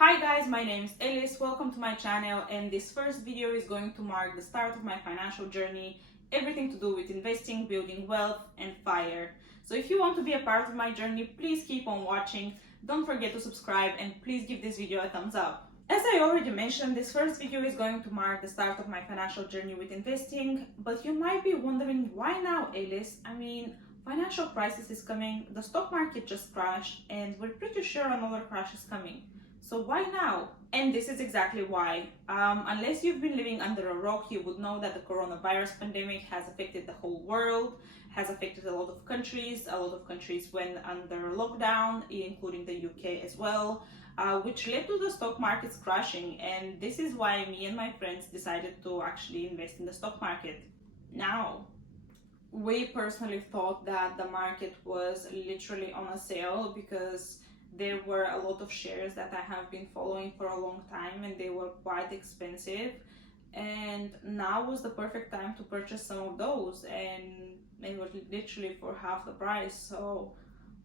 Hi guys, my name is Alice. Welcome to my channel, and this first video is going to mark the start of my financial journey, everything to do with investing, building wealth, and FIRE. So if you want to be a part of my journey, please keep on watching. Don't forget to subscribe and please give this video a thumbs up. As I already mentioned, this first video is going to mark the start of my financial journey with investing, but you might be wondering, why now, Alice? Financial crisis is coming, the stock market just crashed, and we're pretty sure another crash is coming. So why now? And this is exactly why. Unless you've been living under a rock, you would know that the coronavirus pandemic has affected the whole world, has affected a lot of countries. A lot of countries went under lockdown, including the UK as well, which led to the stock markets crashing. And this is why me and my friends decided to actually invest in the stock market. Now, we personally thought that the market was literally on a sale because there were a lot of shares that I have been following for a long time and they were quite expensive, and now was the perfect time to purchase some of those, and they were literally for half the price, so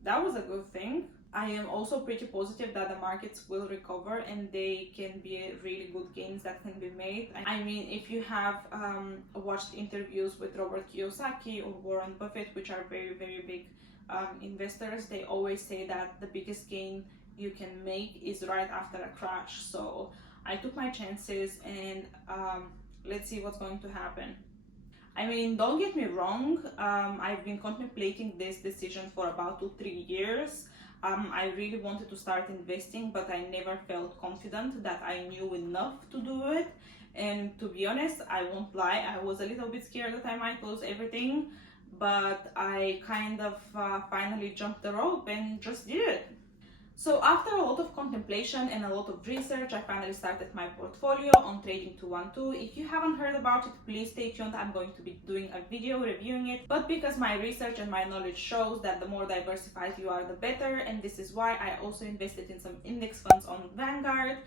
that was a good thing. I am also pretty positive that the markets will recover and they can be really good gains that can be made. I mean, if you have watched interviews with Robert Kiyosaki or Warren Buffett, which are very, very big investors, they always say that the biggest gain you can make is right after a crash. So I took my chances, and let's see what's going to happen. I mean, don't get me wrong, I've been contemplating this decision for about 2-3 years. I really wanted to start investing, but I never felt confident that I knew enough to do it. And to be honest, I won't lie, I was a little bit scared that I might lose everything, but I kind of finally jumped the rope and just did it. So after a lot of contemplation and a lot of research, I finally started my portfolio on Trading 212. If you haven't heard about it, please stay tuned. I'm going to be doing a video reviewing it. But because my research and my knowledge shows that the more diversified you are, the better. And this is why I also invested in some index funds on Vanguard.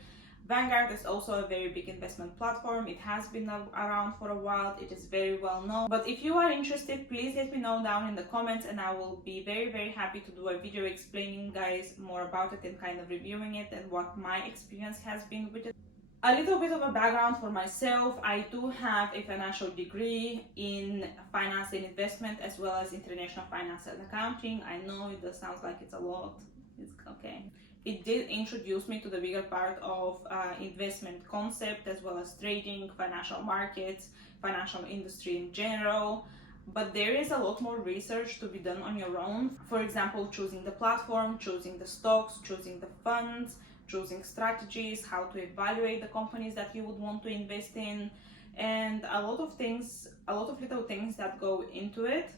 Vanguard is also a very big investment platform. It has been around for a while. It is very well known. But if you are interested, please let me know down in the comments, and I will be very, very happy to do a video explaining guys more about it and kind of reviewing it and what my experience has been with it. A little bit of a background for myself. I do have a financial degree in finance and investment, as well as international finance and accounting. I know it does sound like it's a lot. It's okay. It did introduce me to the bigger part of investment concept, as well as trading, financial markets, financial industry in general. But there is a lot more research to be done on your own. For example, choosing the platform, choosing the stocks, choosing the funds, choosing strategies, how to evaluate the companies that you would want to invest in, and a lot of things, a lot of little things that go into it.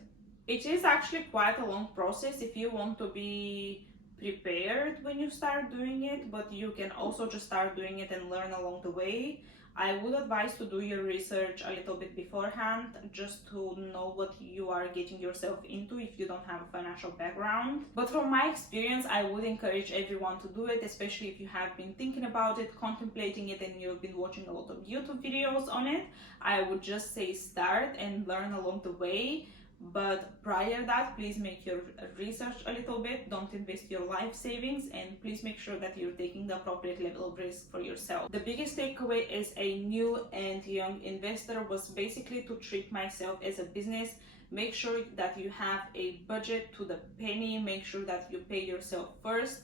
It is actually quite a long process if you want to be prepared when you start doing it, but you can also just start doing it and learn along the way. I would advise to do your research a little bit beforehand, just to know what you are getting yourself into if you don't have a financial background. But from my experience, I would encourage everyone to do it, especially if you have been thinking about it, contemplating it, and you've been watching a lot of YouTube videos on it. I would just say start and learn along the way. But prior to that, please make your research a little bit. Don't invest your life savings, and please make sure that you're taking the appropriate level of risk for yourself. The biggest takeaway as a new and young investor was basically to treat myself as a business. Make sure that you have a budget to the penny. Make sure that you pay yourself first,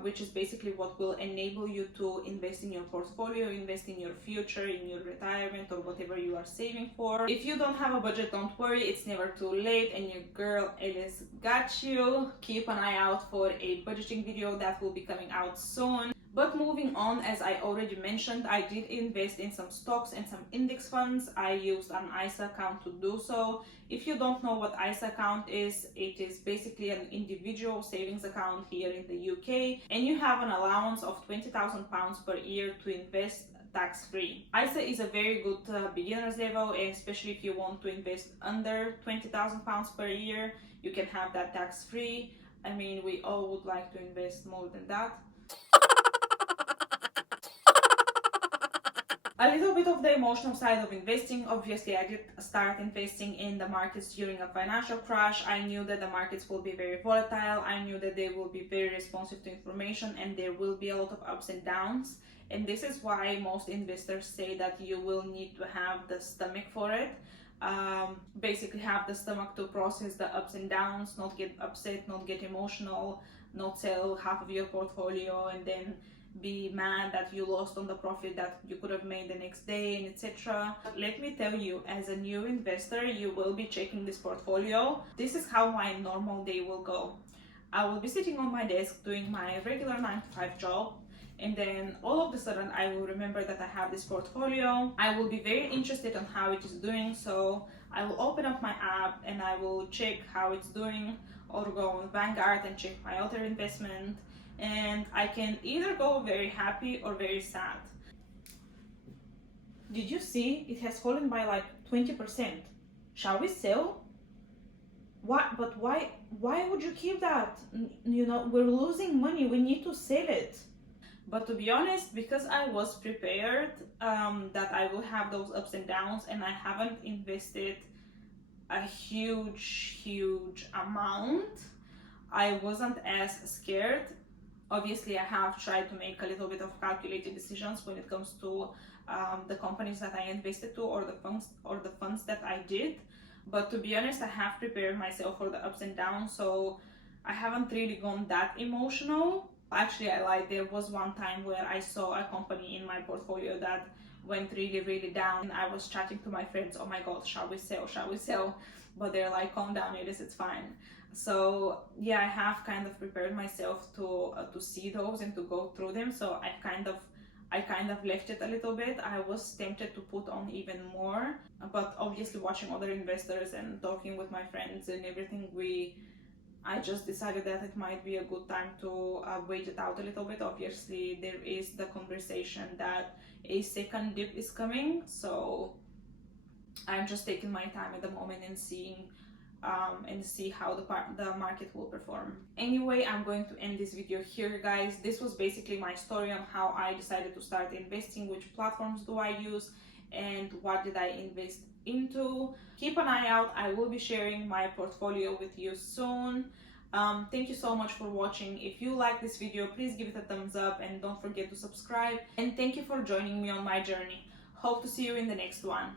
which is basically what will enable you to invest in your portfolio, invest in your future, in your retirement, or whatever you are saving for. If you don't have a budget, don't worry, it's never too late, and your girl Alice got you. Keep an eye out for a budgeting video that will be coming out soon. But moving on, as I already mentioned, I did invest in some stocks and some index funds. I used an ISA account to do so. If you don't know what ISA account is, it is basically an individual savings account here in the UK, and you have an allowance of £20,000 per year to invest tax-free. ISA is a very good beginner's level, and especially if you want to invest under £20,000 per year, you can have that tax-free. I mean, we all would like to invest more than that. A little bit of the emotional side of investing. Obviously, I did start investing in the markets during a financial crash. I knew that the markets will be very volatile. I knew that they will be very responsive to information and there will be a lot of ups and downs. And this is why most investors say that you will need to have the stomach for it. Basically have the stomach to process the ups and downs, not get upset, not get emotional, not sell half of your portfolio and then be mad that you lost on the profit that you could have made the next day, and etc. Let me tell you, as a new investor, you will be checking this portfolio. This is how my normal day will go. I will be sitting on my desk doing my regular 9 to 5 job, and then all of a sudden I will remember that I have this portfolio. I will be very interested on how it is doing, so I will open up my app and I will check how it's doing, or go on Vanguard and check my other investment, and I can either go very happy or very sad. Did you see it has fallen by like 20%? Shall we sell? What? But why would you keep that? You know, we're losing money, we need to sell it. But to be honest, because I was prepared that I will have those ups and downs, and I haven't invested a huge amount, I wasn't as scared. Obviously, I have tried to make a little bit of calculated decisions when it comes to the companies that I invested to, or the funds that I did. But to be honest, I have prepared myself for the ups and downs, so I haven't really gone that emotional. Actually, I lied. There was one time where I saw a company in my portfolio that went really down, and I was chatting to my friends, oh my god, shall we sell? But they're like, calm down, Elis, it's fine. So yeah, I have kind of prepared myself to see those and to go through them. So I kind of left it a little bit. I was tempted to put on even more, but obviously watching other investors and talking with my friends and everything, I just decided that it might be a good time to wait it out a little bit. Obviously, there is the conversation that a second dip is coming, so I'm just taking my time at the moment and seeing and see how the market will perform. Anyway, I'm going to end this video here, guys. This was basically my story on how I decided to start investing, which platforms do I use, and what did I invest into. Keep an eye out. I will be sharing my portfolio with you soon. Thank you so much for watching. If you like this video, please give it a thumbs up and don't forget to subscribe. And thank you for joining me on my journey. Hope to see you in the next one.